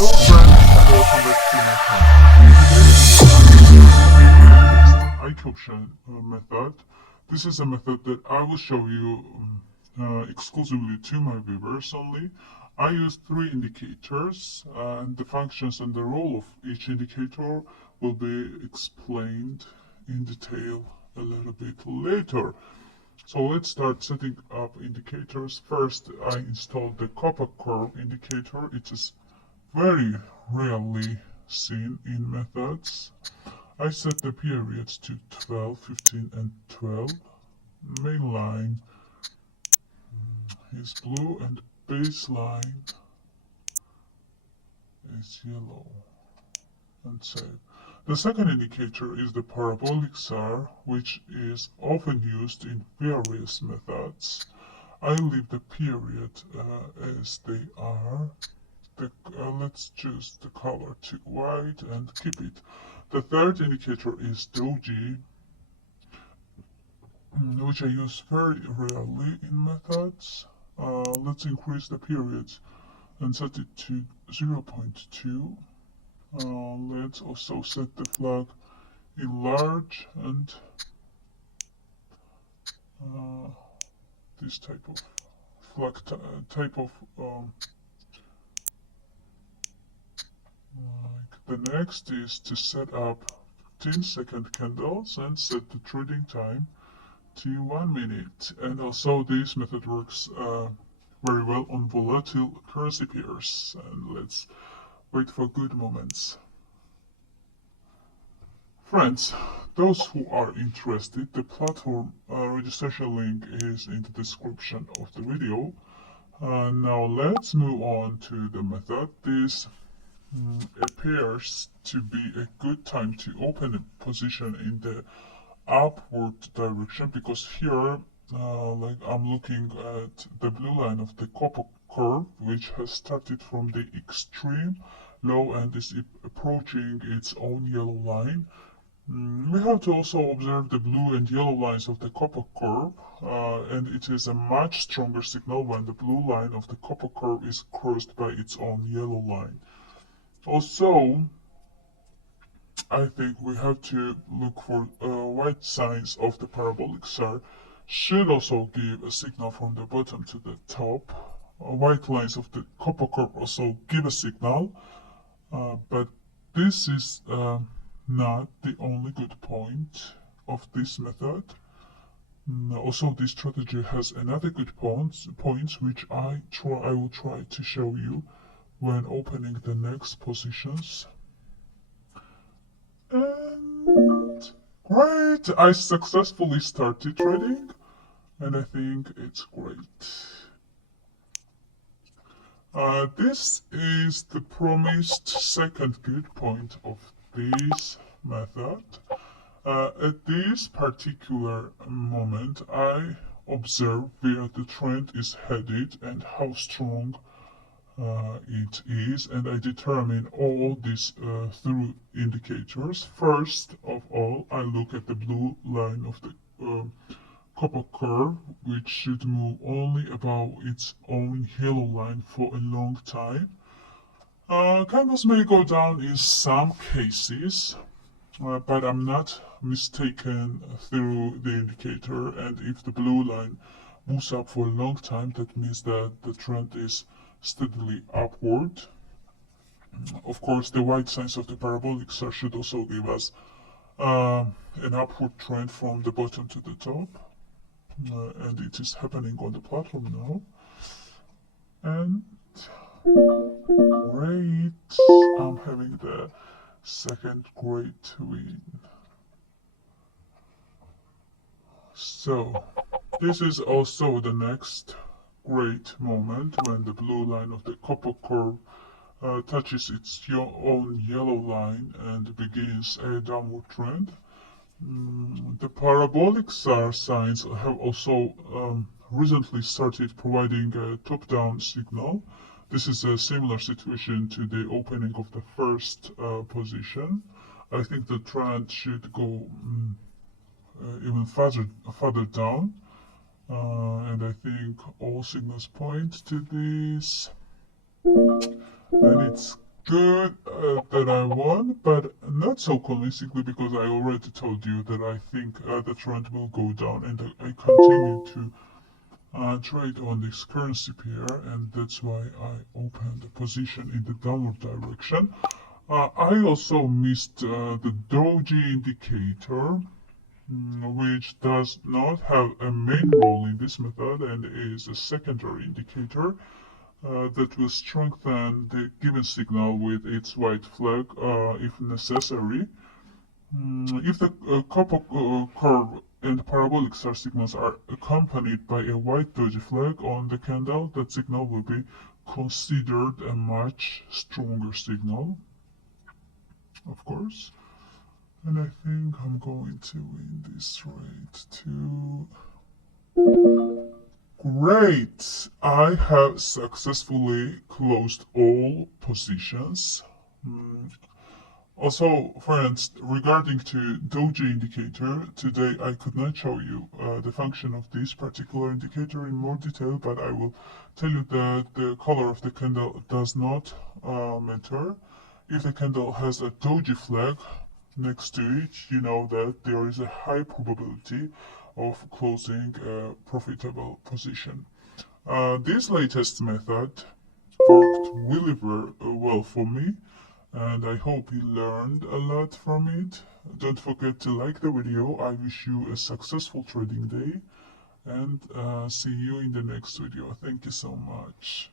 Hello friends and welcome back to my channel. Today we are using the I-Caption method. This is a method that I will show you exclusively to my viewers only. I use three indicators and the functions and the role of each indicator will be explained in detail a little bit later. So let's start setting up indicators. First, I installed the copper curve indicator. It is very rarely seen in methods. I set the periods to 12, 15 and 12. Main line is blue and baseline is yellow and save. The second indicator is the parabolic SAR, which is often used in various methods. I leave the period as they are. Let's choose the color to white and keep it. The third indicator is doji, which I use very rarely in methods. Let's increase the periods and set it to 0.2. Let's also set the flag in large and this type of flag type of the next is to set up 15-second candles and set the trading time to 1 minute. And also this method works very well on volatile currency pairs. And let's wait for good moments. Friends, those who are interested, the platform registration link is in the description of the video. Now let's move on to the method. This appears to be a good time to open a position in the upward direction, because here like I'm looking at the blue line of the copper curve, which has started from the extreme low and is approaching its own yellow line. We have to also observe the blue and yellow lines of the copper curve, and it is a much stronger signal when the blue line of the copper curve is crossed by its own yellow line. Also, I think we have to look for white signs of the parabolic SAR should also give a signal from the bottom to the top. White lines of the copper curve also give a signal, but this is not the only good point of this method. Also, this strategy has another good points which I will try to show you when opening the next positions. And great! I successfully started trading, and I think it's great. This is the promised second good point of this method. At this particular moment, I observe where the trend is headed and how strong it is, and I determine all these through indicators. First of all, I look at the blue line of the copper curve, which should move only above its own yellow line for a long time. Candles may go down in some cases, but I'm not mistaken through the indicator, and if the blue line moves up for a long time, that means that the trend is steadily upward. Of course, the white signs of the parabolic SAR should also give us an upward trend from the bottom to the top, and it is happening on the platform now. And great, I'm having the second great win. So this is also the next great moment when the blue line of the copper curve touches its own yellow line and begins a downward trend. The parabolic SAR signs have also recently started providing a top-down signal. This is a similar situation to the opening of the first position. I think the trend should go even further down. And I think all signals point to this, and it's good that I won, but not so convincingly because I already told you that I think the trend will go down, and I continue to trade on this currency pair, and that's why I opened a position in the downward direction. I also missed the doji indicator, which does not have a main role in this method and is a secondary indicator that will strengthen the given signal with its white flag if necessary. If the couple curve and parabolic star signals are accompanied by a white doji flag on the candle, that signal will be considered a much stronger signal, of course. And I think I'm going to win this trade too. Great! I have successfully closed all positions. Also, friends, regarding to doji indicator, today I could not show you the function of this particular indicator in more detail, but I will tell you that the color of the candle does not matter. If the candle has a doji flag next to it, you know that there is a high probability of closing a profitable position. This latest method worked really well for me, and I hope you learned a lot from it. Don't forget to like the video. I wish you a successful trading day, and see you in the next video. Thank you so much.